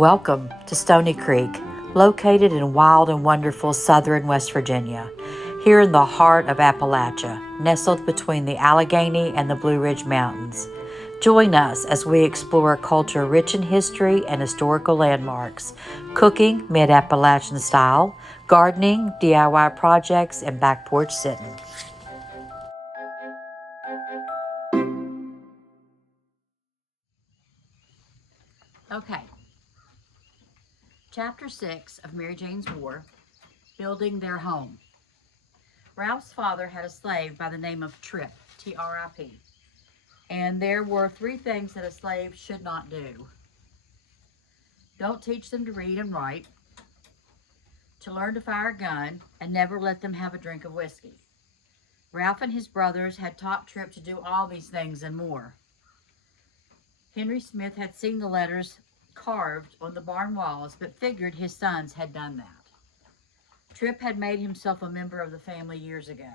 Welcome to Stony Creek, located in wild and wonderful southern West Virginia, here in the heart of Appalachia, nestled between the Allegheny and the Blue Ridge Mountains. Join us as we explore a culture rich in history and historical landmarks, cooking mid-Appalachian style, gardening, DIY projects, and back porch sitting. Okay, Chapter 6 of Mary Jane's War, Building Their Home. Ralph's father had a slave by the name of Trip, T-R-I-P, and there were 3 things that a slave should not do. Don't teach them to read and write, to learn to fire a gun, and never let them have a drink of whiskey. Ralph and his brothers had taught Trip to do all these things and more. Henry Smith had seen the letters carved on the barn walls, but figured his sons had done that. Trip had made himself a member of the family years ago.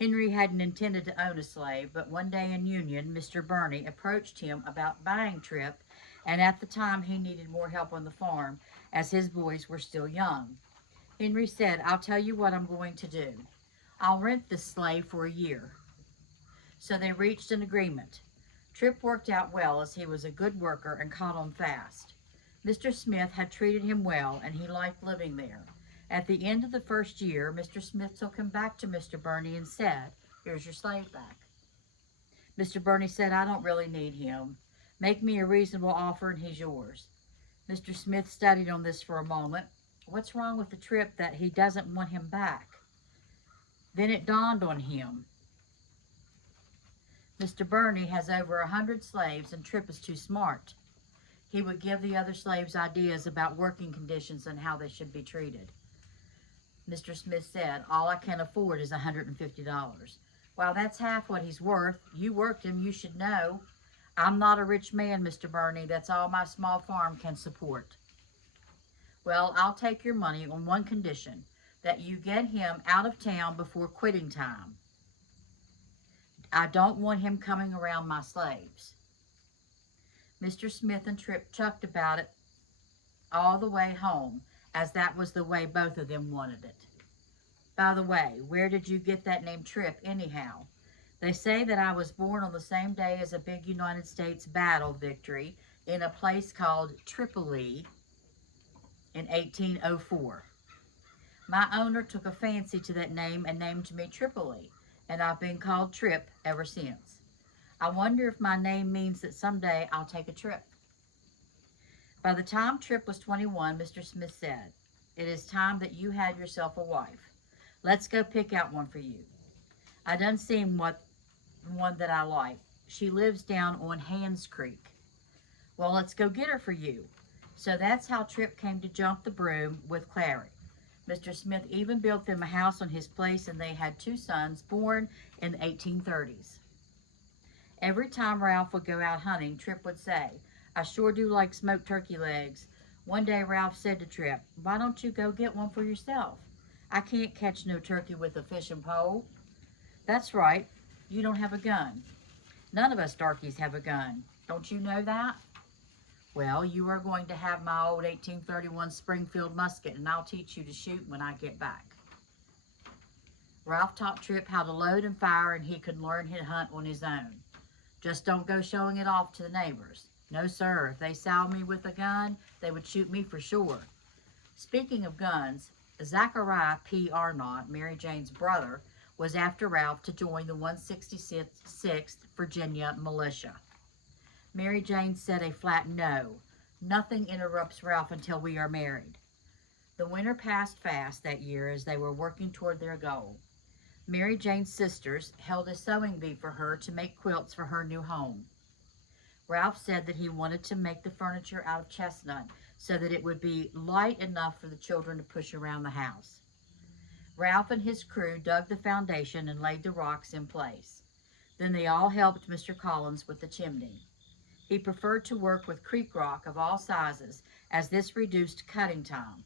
Henry hadn't intended to own a slave, but one day in Union, Mr. Burney approached him about buying Trip, and at the time he needed more help on the farm, as his boys were still young. Henry said, "I'll tell you what I'm going to do. I'll rent this slave for a year." So they reached an agreement. Trip worked out well, as he was a good worker and caught on fast. Mr. Smith had treated him well, and he liked living there. At the end of the first year, Mr. Smith took him back to Mr. Burney and said, "Here's your slave back." Mr. Burney said, "I don't really need him. Make me a reasonable offer and he's yours." Mr. Smith studied on this for a moment. What's wrong with the Trip that he doesn't want him back? Then it dawned on him. Mr. Burney has over 100 slaves, and Trip is too smart. He would give the other slaves ideas about working conditions and how they should be treated. Mr. Smith said, "All I can afford is $150. "Well, that's half what he's worth. You worked him, you should know." "I'm not a rich man, Mr. Burney. That's all my small farm can support." "Well, I'll take your money on one condition, that you get him out of town before quitting time. I don't want him coming around my slaves." Mr. Smith and Trip chucked about it all the way home, as that was the way both of them wanted it. "By the way, where did you get that name Trip, anyhow?" "They say that I was born on the same day as a big United States battle victory in a place called Tripoli in 1804. My owner took a fancy to that name and named me Tripoli, and I've been called Trip ever since. I wonder if my name means that someday I'll take a trip." By the time Trip was 21, Mr. Smith said, "It is time that you had yourself a wife. Let's go pick out one for you. I done seen one that I like. She lives down on Hands Creek." "Well, let's go get her for you." So that's how Trip came to jump the broom with Clary. Mr. Smith even built them a house on his place, and they had 2 sons born in the 1830s. Every time Ralph would go out hunting, Trip would say, "I sure do like smoked turkey legs." One day Ralph said to Trip, "Why don't you go get one for yourself? I can't catch no turkey with a fishing pole." "That's right, you don't have a gun. None of us darkies have a gun. Don't you know that?" "Well, you are going to have my old 1831 Springfield musket, and I'll teach you to shoot when I get back." Ralph taught Trip how to load and fire, and he could learn to hunt on his own. "Just don't go showing it off to the neighbors." "No, sir. If they saw me with a gun, they would shoot me for sure." Speaking of guns, Zachariah P. Arnott, Mary Jane's brother, was after Ralph to join the 166th Virginia Militia. Mary Jane said a flat no. "Nothing interrupts Ralph until we are married." The winter passed fast that year as they were working toward their goal. Mary Jane's sisters held a sewing bee for her to make quilts for her new home. Ralph said that he wanted to make the furniture out of chestnut so that it would be light enough for the children to push around the house. Ralph and his crew dug the foundation and laid the rocks in place. Then they all helped Mr. Collins with the chimney. He preferred to work with creek rock of all sizes, as this reduced cutting time.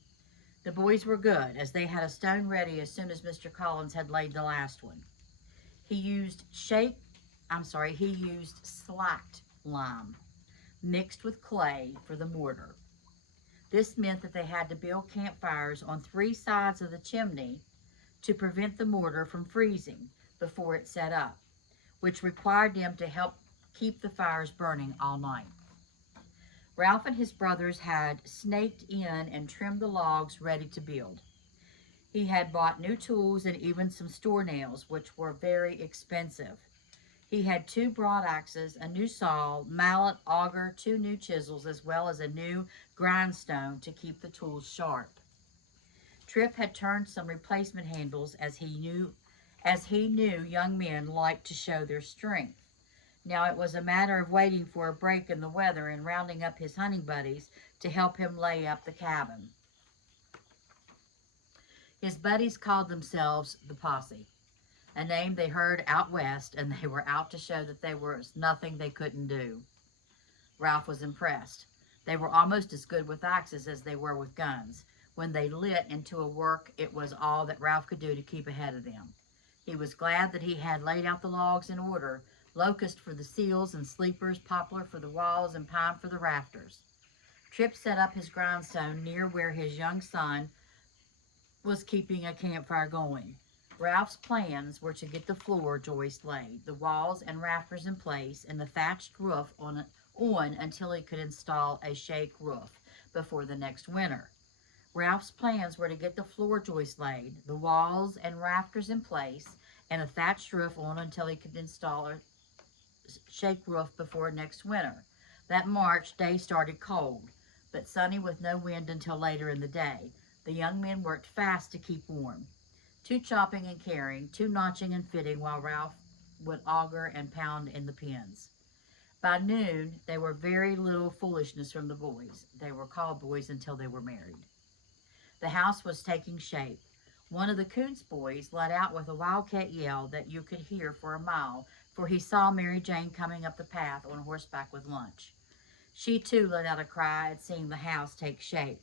The boys were good, as they had a stone ready as soon as Mr. Collins had laid the last one. He used slacked lime mixed with clay for the mortar. This meant that they had to build campfires on 3 sides of the chimney to prevent the mortar from freezing before it set up, which required them to help keep the fires burning all night. Ralph and his brothers had snaked in and trimmed the logs ready to build. He had bought new tools and even some store nails, which were very expensive. He had 2 broad axes, a new saw, mallet, auger, 2 new chisels, as well as a new grindstone to keep the tools sharp. Trip had turned some replacement handles as he knew young men liked to show their strength. Now it was a matter of waiting for a break in the weather and rounding up his hunting buddies to help him lay up the cabin. His buddies called themselves the Posse, a name they heard out west, and they were out to show that there was nothing they couldn't do. Ralph was impressed. They were almost as good with axes as they were with guns. When they lit into a work, it was all that Ralph could do to keep ahead of them. He was glad that he had laid out the logs in order, locust for the seals and sleepers, poplar for the walls, and pine for the rafters. Trip set up his grindstone near where his young son was keeping a campfire going. Ralph's plans were to get the floor joist laid, the walls and rafters in place, and the thatched roof on until he could install a shake roof before the next winter. Ralph's plans were to get the floor joist laid, the walls and rafters in place, and a thatched roof on until he could install a shake roof before next winter. That March day started cold, but sunny with no wind until later in the day. The young men worked fast to keep warm. 2 chopping and carrying, 2 notching and fitting, while Ralph would auger and pound in the pins. By noon, there were very little foolishness from the boys. They were called boys until they were married. The house was taking shape. One of the Coons boys let out with a wildcat yell that you could hear for a mile, for he saw Mary Jane coming up the path on horseback with lunch. She too let out a cry at seeing the house take shape.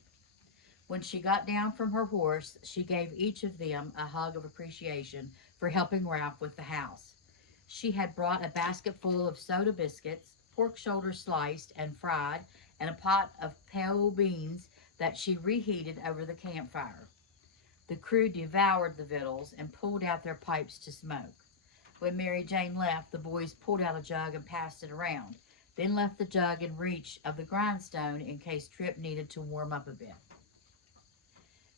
When she got down from her horse, she gave each of them a hug of appreciation for helping Ralph with the house. She had brought a basket full of soda biscuits, pork shoulder sliced and fried, and a pot of pale beans that she reheated over the campfire. The crew devoured the victuals and pulled out their pipes to smoke. When Mary Jane left, the boys pulled out a jug and passed it around, then left the jug in reach of the grindstone in case Trip needed to warm up a bit.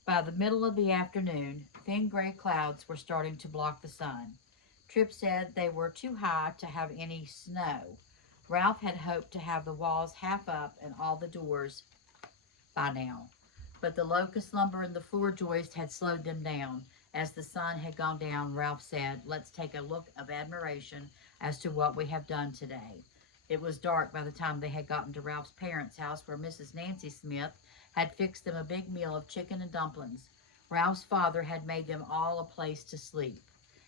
By the middle of the afternoon, thin gray clouds were starting to block the sun. Trip said they were too high to have any snow. Ralph had hoped to have the walls half up and all the doors by now, but the locust lumber and the floor joist had slowed them down. As the sun had gone down, Ralph said, "Let's take a look of admiration as to what we have done today." It was dark by the time they had gotten to Ralph's parents' house, where Mrs. Nancy Smith had fixed them a big meal of chicken and dumplings. Ralph's father had made them all a place to sleep.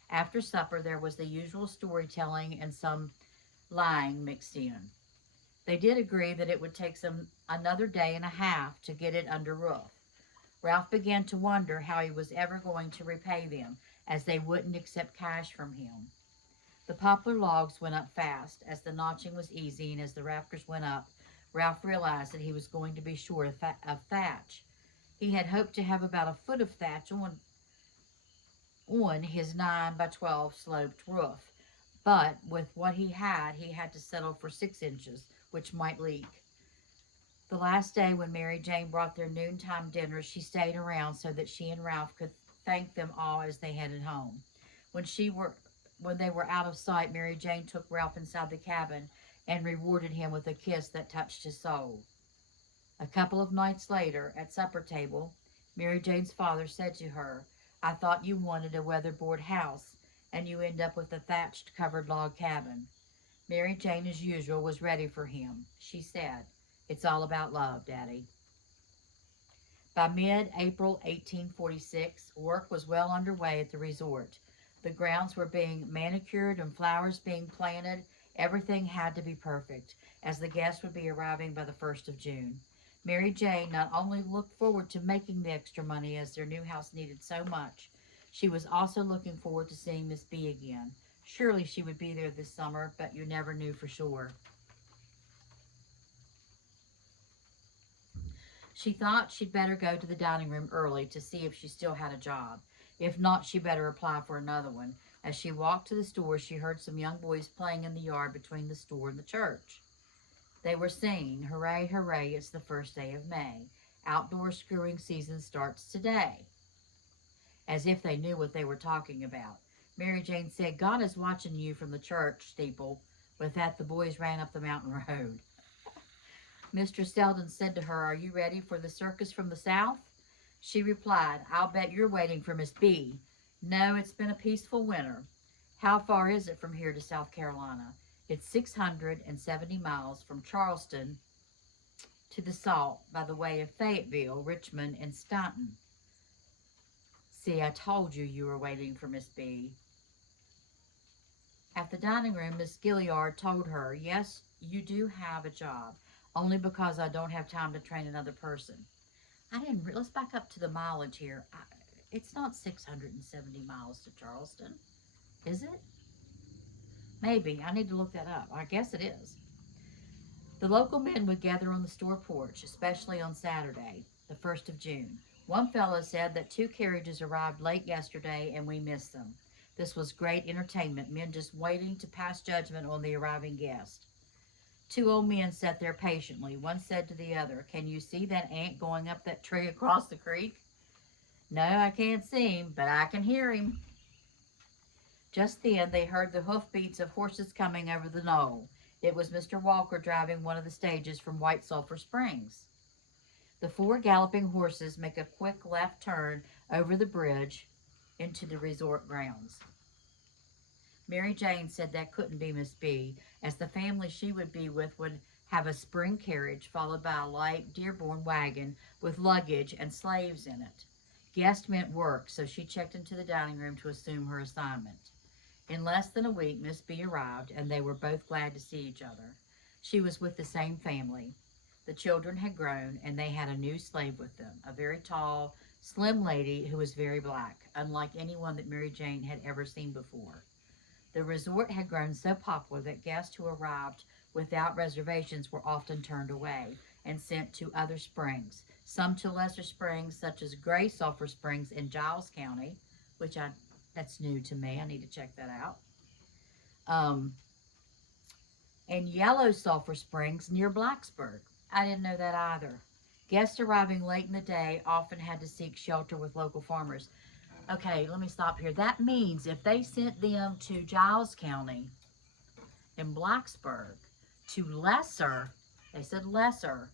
After supper, there was the usual storytelling and some lying mixed in. They did agree that it would take them another day and a half to get it under roof. Ralph began to wonder how he was ever going to repay them, as they wouldn't accept cash from him. The poplar logs went up fast, as the notching was easy, and as the rafters went up, Ralph realized that he was going to be short of thatch. He had hoped to have about a foot of thatch on his 9 by 12 sloped roof, but with what he had to settle for 6 inches, which might leak. The last day when Mary Jane brought their noontime dinner, she stayed around so that she and Ralph could thank them all as they headed home. When they were out of sight, Mary Jane took Ralph inside the cabin and rewarded him with a kiss that touched his soul. A couple of nights later, at supper table, Mary Jane's father said to her, "I thought you wanted a weatherboard house, and you end up with a thatched covered log cabin." Mary Jane, as usual, was ready for him. She said, "It's all about love, Daddy." By mid-April 1846, work was well underway at the resort. The grounds were being manicured and flowers being planted. Everything had to be perfect, as the guests would be arriving by the 1st of June. Mary Jane not only looked forward to making the extra money, as their new house needed so much, she was also looking forward to seeing Miss B again. Surely she would be there this summer, but you never knew for sure. She thought she'd better go to the dining room early to see if she still had a job. If not, she better apply for another one. As she walked to the store, she heard some young boys playing in the yard between the store and the church. They were singing, "Hooray, hooray, it's the first day of May. Outdoor screwing season starts today," as if they knew what they were talking about. Mary Jane said, "God is watching you from the church steeple." With that, the boys ran up the mountain road. Mr. Selden said to her, "Are you ready for the circus from the south?" She replied, "I'll bet you're waiting for Miss B." "No, it's been a peaceful winter." "How far is it from here to South Carolina?" "It's 670 miles from Charleston to the Salt by the way of Fayetteville, Richmond, and Staunton." "See, I told you you were waiting for Miss B." At the dining room, Miss Gilliard told her, "Yes, you do have a job, only because I don't have time to train another person." Let's back up to the mileage here. It's not 670 miles to Charleston, is it? Maybe. I need to look that up. I guess it is. The local men would gather on the store porch, especially on Saturday, the 1st of June. One fellow said that 2 carriages arrived late yesterday and we missed them. This was great entertainment, men just waiting to pass judgment on the arriving guest. 2 old men sat there patiently. One said to the other, "Can you see that ant going up that tree across the creek?" "No, I can't see him, but I can hear him." Just then they heard the hoofbeats of horses coming over the knoll. It was Mr. Walker driving one of the stages from White Sulphur Springs. The 4 galloping horses make a quick left turn over the bridge into the resort grounds. Mary Jane said that couldn't be Miss B, as the family she would be with would have a spring carriage followed by a light Dearborn wagon with luggage and slaves in it. Guest meant work, so she checked into the dining room to assume her assignment. In less than a week, Miss B arrived, and they were both glad to see each other. She was with the same family. The children had grown, and they had a new slave with them, a very tall, slim lady who was very black, unlike anyone that Mary Jane had ever seen before. The resort had grown so popular that guests who arrived without reservations were often turned away and sent to other springs, some to lesser springs such as Gray Sulphur Springs in Giles County, that's new to me. I need to check that out. And Yellow Sulphur Springs near Blacksburg. I didn't know that either. Guests arriving late in the day often had to seek shelter with local farmers. Okay, let me stop here. That means if they sent them to Giles County in Blacksburg, to Lesser, they said Lesser,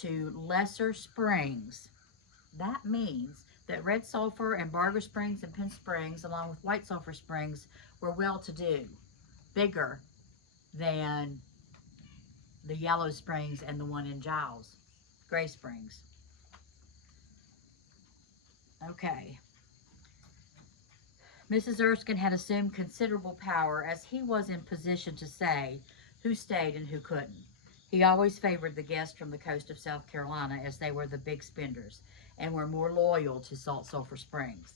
to Lesser Springs, that means that Red Sulphur and Barger Springs and Penn Springs, along with White Sulphur Springs, were well-to-do, bigger than the Yellow Springs and the one in Giles, Gray Springs. Okay. Mrs. Erskine had assumed considerable power, as he was in position to say who stayed and who couldn't. He always favored the guests from the coast of South Carolina, as they were the big spenders and were more loyal to Salt Sulphur Springs.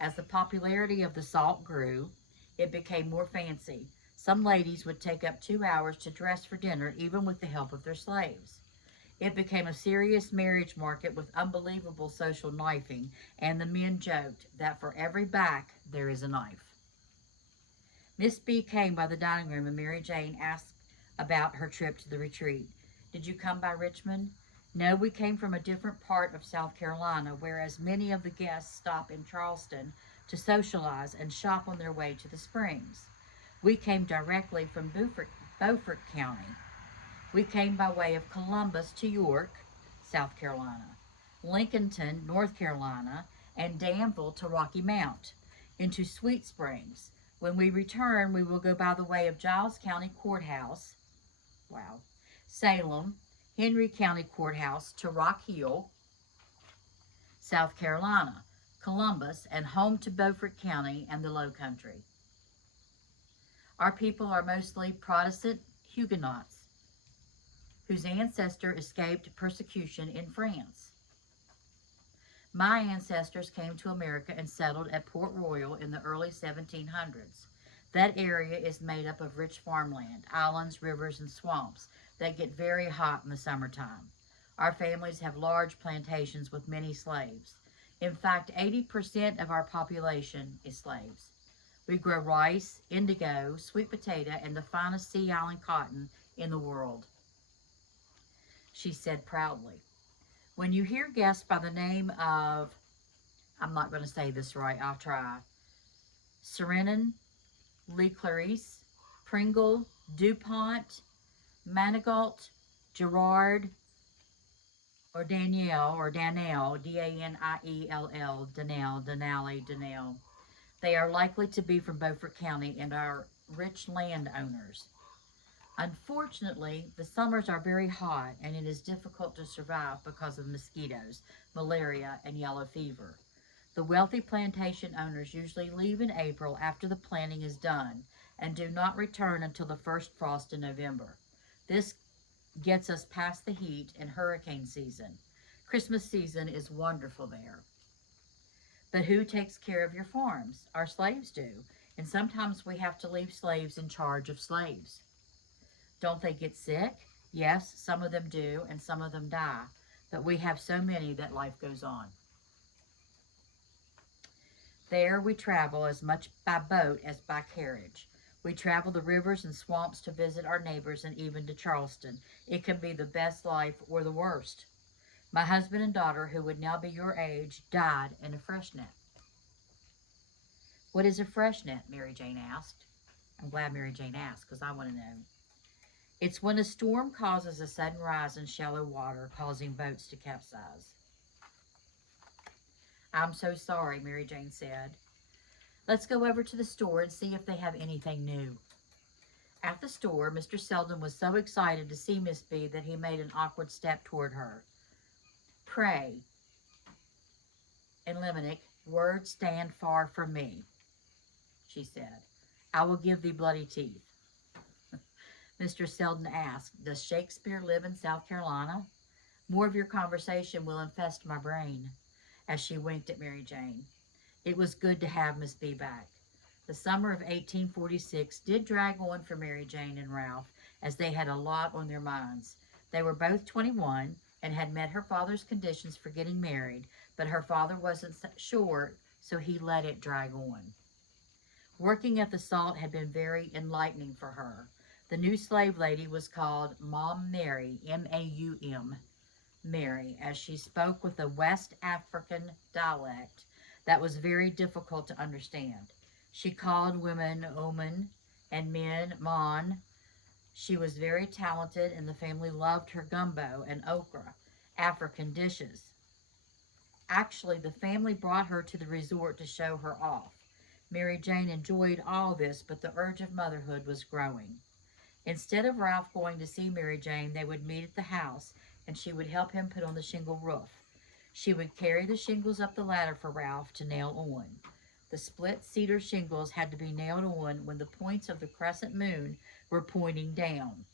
As the popularity of the salt grew, it became more fancy. Some ladies would take up 2 hours to dress for dinner, even with the help of their slaves. It became a serious marriage market with unbelievable social knifing, and the men joked that for every back there is a knife. Miss B came by the dining room, and Mary Jane asked about her trip to the retreat. "Did you come by Richmond?" "No, we came from a different part of South Carolina, whereas many of the guests stop in Charleston to socialize and shop on their way to the springs. We came directly from Beaufort County. We came by way of Columbus to York, South Carolina, Lincolnton, North Carolina, and Danville to Rocky Mount, into Sweet Springs. When we return, we will go by the way of Giles County Courthouse, Salem, Henry County Courthouse to Rock Hill, South Carolina, Columbus, and home to Beaufort County and the Low Country. Our people are mostly Protestant Huguenots whose ancestor escaped persecution in France. My ancestors came to America and settled at Port Royal in the early 1700s. That area is made up of rich farmland, islands, rivers, and swamps. that get very hot in the summertime. Our families have large plantations with many slaves. In fact, 80% of our population is slaves. We grow rice, indigo, sweet potato, and the finest sea island cotton in the world, she said proudly. When you hear guests by the name of, I'm not going to say this right, I'll try, Serenin, Lee Clarice, Pringle, DuPont, Manigault, Gerard, or Danielle, Daniell, Denali, they are likely to be from Beaufort County and are rich landowners. Unfortunately, the summers are very hot and it is difficult to survive because of mosquitoes, malaria, and yellow fever. The wealthy plantation owners usually leave in April after the planting is done and do not return until the first frost in November. This gets us past the heat and hurricane season. Christmas season is wonderful there. But who takes care of your farms? Our slaves do, and sometimes we have to leave slaves in charge of slaves. Don't they get sick? Yes, some of them do, and some of them die. But we have so many that life goes on. There we travel as much by boat as by carriage. We travel the rivers and swamps to visit our neighbors and even to Charleston. It can be the best life or the worst. My husband and daughter, who would now be your age, died in a freshet. What is a freshet? Mary Jane asked. I'm glad Mary Jane asked because I want to know. It's when a storm causes a sudden rise in shallow water, causing boats to capsize. I'm so sorry, Mary Jane said. Let's go over to the store and see if they have anything new. At the store, Mr. Selden was so excited to see Miss B that he made an awkward step toward her. Pray, in Limerick, words stand far from me, she said. I will give thee bloody teeth. Mr. Selden asked, does Shakespeare live in South Carolina? More of your conversation will infest my brain, as she winked at Mary Jane. It was good to have Miss B back. The summer of 1846 did drag on for Mary Jane and Ralph, as they had a lot on their minds. They were both 21 and had met her father's conditions for getting married, but her father wasn't sure, so he let it drag on. Working at the salt had been very enlightening for her. The new slave lady was called Maum Mary, M-A-U-M, Mary, as she spoke with a West African dialect that was very difficult to understand. She called women Omen and men Mon. She was very talented, and the family loved her gumbo and okra, African dishes. Actually, the family brought her to the resort to show her off. Mary Jane enjoyed all this, but the urge of motherhood was growing. Instead of Ralph going to see Mary Jane, they would meet at the house, and she would help him put on the shingle roof. She would carry the shingles up the ladder for Ralph to nail on. The split cedar shingles had to be nailed on when the points of the crescent moon were pointing down.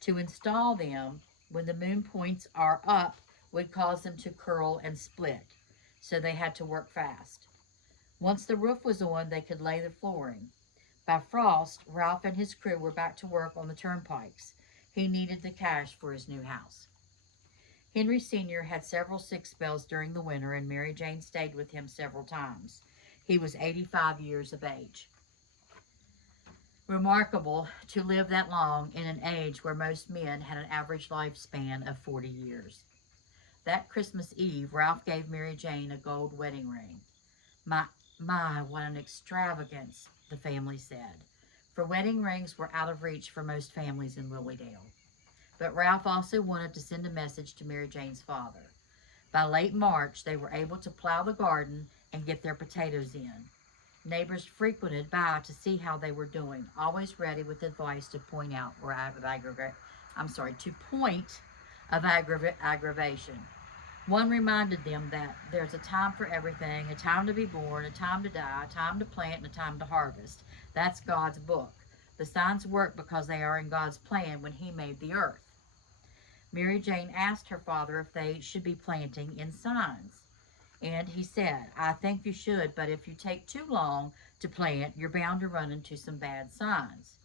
To install them, when the moon points are up, would cause them to curl and split, so they had to work fast. Once the roof was on, they could lay the flooring. By frost, Ralph and his crew were back to work on the turnpikes. He needed the cash for his new house. Henry Sr. had several sick spells during the winter, and Mary Jane stayed with him several times. He was 85 years of age. Remarkable to live that long in an age where most men had an average lifespan of 40 years. That Christmas Eve, Ralph gave Mary Jane a gold wedding ring. My, what an extravagance, the family said. For wedding rings were out of reach for most families in Lilydale. But Ralph also wanted to send a message to Mary Jane's father. By late March, they were able to plow the garden and get their potatoes in. Neighbors frequented by to see how they were doing, always ready with advice to point of aggravation. One reminded them that there's a time for everything, a time to be born, a time to die, a time to plant, and a time to harvest. That's God's book. The signs work because they are in God's plan when He made the earth. Mary Jane asked her father if they should be planting in signs. And he said, I think you should, but if you take too long to plant, you're bound to run into some bad signs.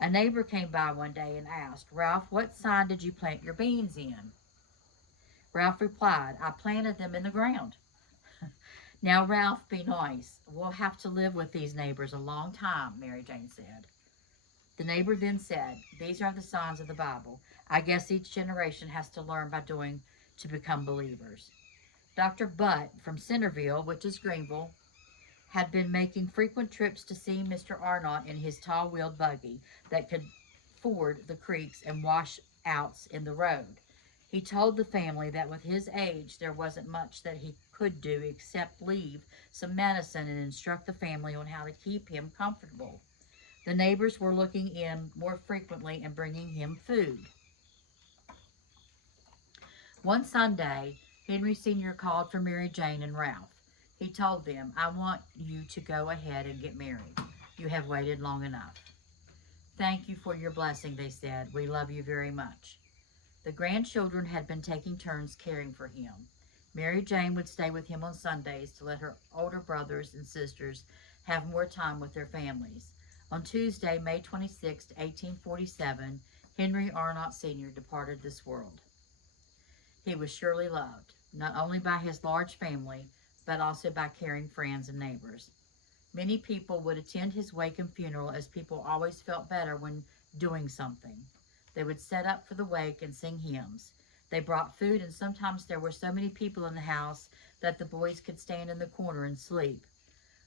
A neighbor came by one day and asked, "Ralph, what sign did you plant your beans in?" Ralph replied, "I planted them in the ground." "Now, Ralph, be nice. We'll have to live with these neighbors a long time," Mary Jane said. The neighbor then said, "These are the signs of the Bible. I guess each generation has to learn by doing to become believers." Dr. Butt from Centerville, which is Greenville, had been making frequent trips to see Mr. Arnott in his tall-wheeled buggy that could ford the creeks and washouts in the road. He told the family that with his age there wasn't much that he could do except leave some medicine and instruct the family on how to keep him comfortable. The neighbors were looking in more frequently and bringing him food. One Sunday, Henry Sr. called for Mary Jane and Ralph. He told them, "I want you to go ahead and get married. You have waited long enough." "Thank you for your blessing," they said. "We love you very much." The grandchildren had been taking turns caring for him. Mary Jane would stay with him on Sundays to let her older brothers and sisters have more time with their families. On Tuesday, May 26, 1847, Henry Arnott Sr. departed this world. He was surely loved, not only by his large family, but also by caring friends and neighbors. Many people would attend his wake and funeral, as people always felt better when doing something. They would set up for the wake and sing hymns. They brought food, and sometimes there were so many people in the house that the boys could stand in the corner and sleep.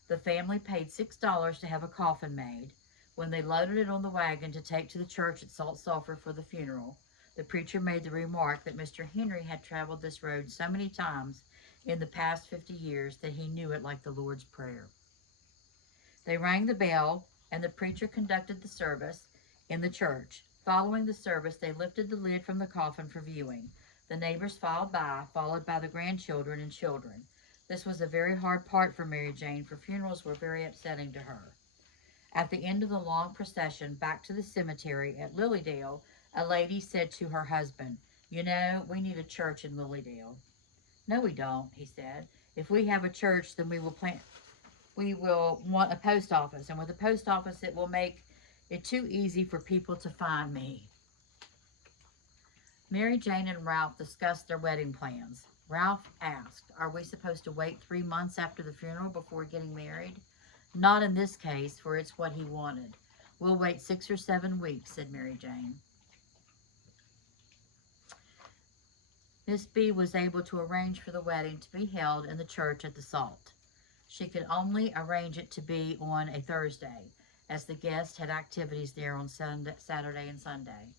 The family paid $6 to have a coffin made. When they loaded it on the wagon to take to the church at Salt Sulphur for the funeral, the preacher made the remark that Mr. Henry had traveled this road so many times in the past 50 years that he knew it like the Lord's Prayer. They rang the bell, and the preacher conducted the service in the church. Following the service, they lifted the lid from the coffin for viewing. The neighbors filed by, followed by the grandchildren and children. This was a very hard part for Mary Jane, for funerals were very upsetting to her. At the end of the long procession back to the cemetery at Lilydale, a lady said to her husband, "You know, we need a church in Lilydale." "No, we don't," he said. "If we have a church, then we will want a post office, and with a post office it will make it too easy for people to find me." Mary Jane and Ralph discussed their wedding plans. Ralph asked, "Are we supposed to wait 3 months after the funeral before getting married?" "Not in this case, for it's what he wanted. We'll wait 6 or 7 weeks," said Mary Jane. Miss B was able to arrange for the wedding to be held in the church at the Salt. She could only arrange it to be on a Thursday, as the guests had activities there on Saturday and Sunday.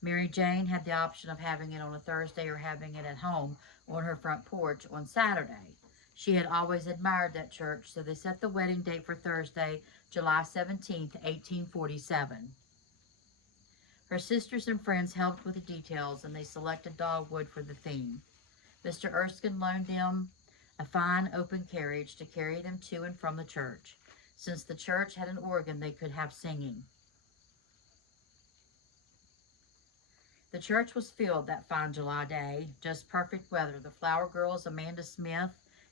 Mary Jane had the option of having it on a Thursday or having it at home on her front porch on Saturday. She had always admired that church, so they set the wedding date for Thursday, July 17th, 1847. Her sisters and friends helped with the details, and they selected dogwood for the theme. Mr. Erskine loaned them a fine open carriage to carry them to and from the church. Since the church had an organ, they could have singing. The church was filled that fine July day, just perfect weather. The flower girls, Amanda Smith,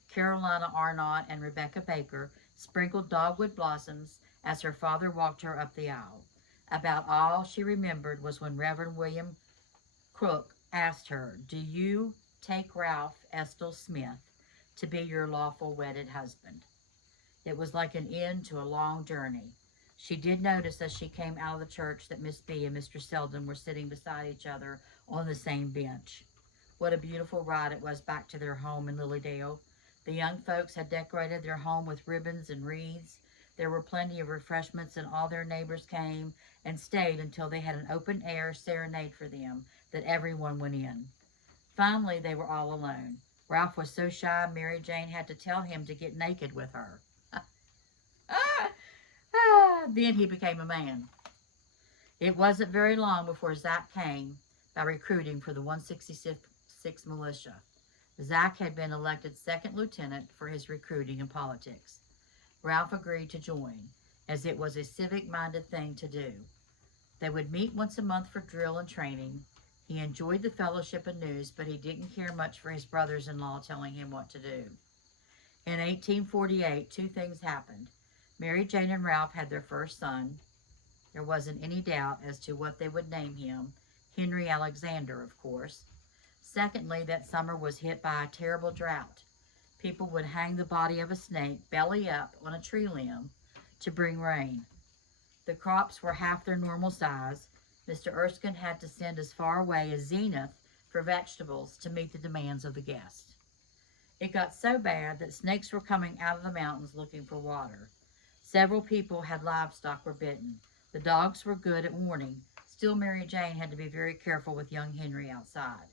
Carolina Arnott, and Rebecca Baker, sprinkled dogwood blossoms as her father walked her up the aisle. About all she remembered was when Reverend William Crook asked her, "Do you take Ralph Estill Smith to be your lawful wedded husband?" It was like an end to a long journey. She did notice as she came out of the church that Miss B and Mr. Selden were sitting beside each other on the same bench. What a beautiful ride it was back to their home in Lilydale. The young folks had decorated their home with ribbons and wreaths. There were plenty of refreshments, and all their neighbors came and stayed until they had an open-air serenade for them that everyone went in. Finally, they were all alone. Ralph was so shy, Mary Jane had to tell him to get naked with her. Then he became a man. It wasn't very long before Zach came by recruiting for the 166th Militia. Zach had been elected second lieutenant for his recruiting and politics. Ralph agreed to join, as it was a civic-minded thing to do. They would meet once a month for drill and training. He enjoyed the fellowship and news, but he didn't care much for his brothers-in-law telling him what to do. In 1848, 2 things happened. Mary Jane and Ralph had their first son. There wasn't any doubt as to what they would name him. Henry Alexander, of course. Secondly, that summer was hit by a terrible drought. People would hang the body of a snake belly up on a tree limb to bring rain. The crops were half their normal size. Mr. Erskine had to send as far away as Zenith for vegetables to meet the demands of the guests. It got so bad that snakes were coming out of the mountains looking for water. Several people had livestock were bitten. The dogs were good at warning. Still, Mary Jane had to be very careful with young Henry outside.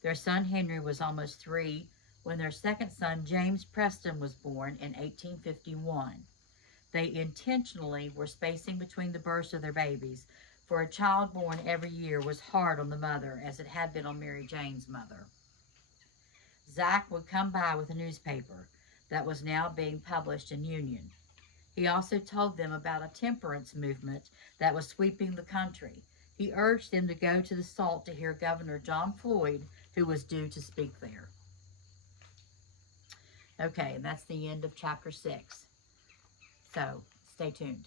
Their son Henry was almost 3 when their second son, James Preston, was born in 1851. They intentionally were spacing between the births of their babies, for a child born every year was hard on the mother, as it had been on Mary Jane's mother. Zach would come by with a newspaper that was now being published in Union. He also told them about a temperance movement that was sweeping the country. He urged them to go to the Salt to hear Governor John Floyd, who was due to speak there. Okay, and that's the end of chapter 6. So, stay tuned.